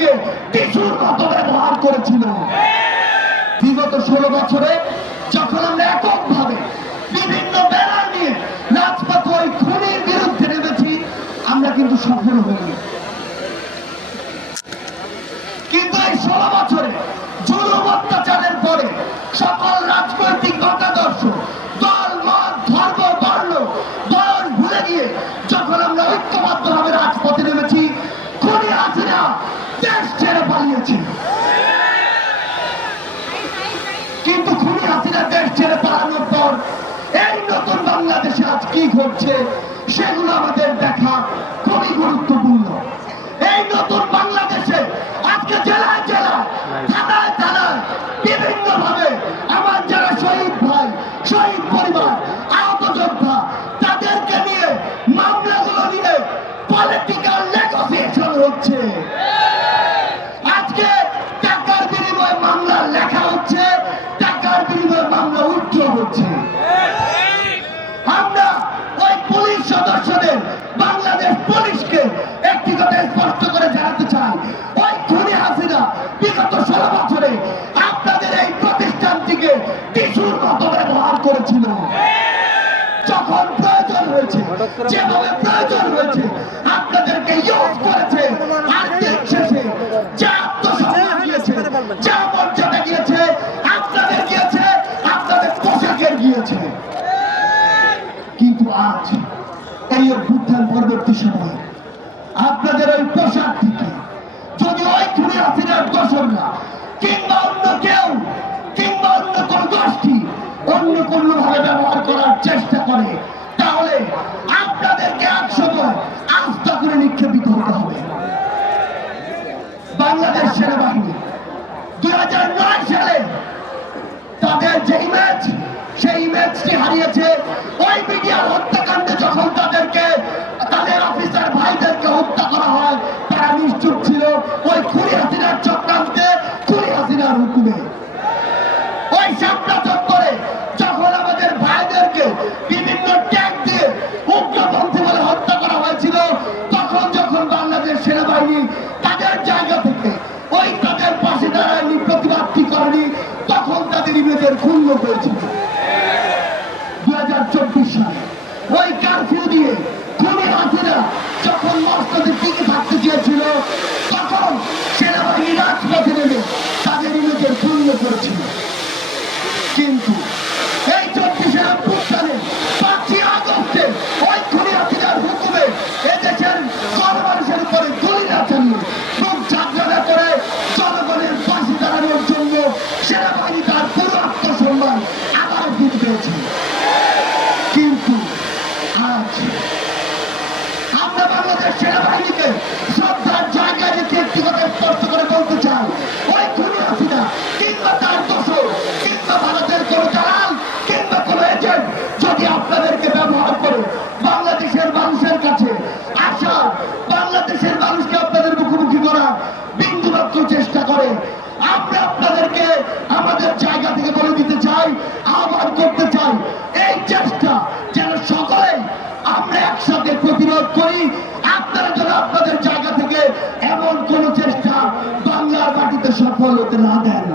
বিএনপিকে টিসুর মতো ব্যবহার করেছিল। বিগত ষোলো বছরে যখন আমরা এককভাবে বিভিন্ন ব্যানার নিয়ে রাজপথে ওই খুনির বিরুদ্ধে নেমেছি, আমরা কিন্তু সফল হইনি। কিন্তু এই ষোলো বছরে জুলুম অত্যাচারের পরে সকল রাজনৈতিক পালিয়েছিল কিন্তু খুনি হাসিনা দেশ ছেড়ে পালানোর পর এই নতুন বাংলাদেশে আজ কি ঘটছে, সেগুলো আমাদের দেখা খুবই গুরুত্বপূর্ণ। এই নতুন বাংলাদেশে আজকে জেলায় জেলায়, থানায় থানায় বিভিন্ন ভাবে আমার সদস্যদের বাংলাদেশ পুলিশকে একটি কথা স্পষ্ট করে জানাতে চাই। ওই খুনি হাসিনা বিগত ষোলো বছরে আপনাদের এই প্রতিষ্ঠানটিকে টিসুর মতো ব্যবহার করেছিল। যখন প্রয়োজন হয়েছে, যেভাবে প্রয়োজন হয়েছে আপনাদের ওই পোশাক থেকে যদি ওই দোসররা কিংবা অন্য কেউ, কিংবা অন্য কোন গোষ্ঠী, অন্য কোন ভাবে ব্যবহার করার চেষ্টা করে, তাহলে আপনাদেরকে আস্থা করে নিক্ষেপিত হতে হবে। বাংলাদেশ সেনাবাহিনী দুই হাজার নয় সালে তাদের যে ইমেজ সেই ইমেজটি হারিয়েছে ওই মিডিয়ার হত্যাকাণ্ডে যখন তাদেরকে তাদের জায়গা থেকে ওই তাদের পাশে দাঁড়ায়নি প্রতিবাদটি করেনি তখন তাদের ইমেজের ক্ষুণ্ণ হয়েছিল। বাংলাদেশ সেনাবাহিনীকে শ্রদ্ধার জায়গায় একটি কথা স্পষ্ট করে বলতে চাই ওই খুনি হাসিনা কিংবা তার দোষর কিংবা ভারতের কোনো দালাল কিংবা কোনো এজেন্ট যদি আপনাদেরকে ব্যবহার করে বাংলাদেশের মানুষের কাছে আসা বাংলাদেশের মানুষকে আপনাদের মুখোমুখি করার বিন্দুমাত্র চেষ্টা করে আমরা আপনাদেরকে আমাদের জায়গা থেকে বলে দিতে চাই আহ্বান করতে চাই এই চেষ্টা যেন সকলে আমরা একসাথে প্রতিরোধ করি সফল হতে না দেন।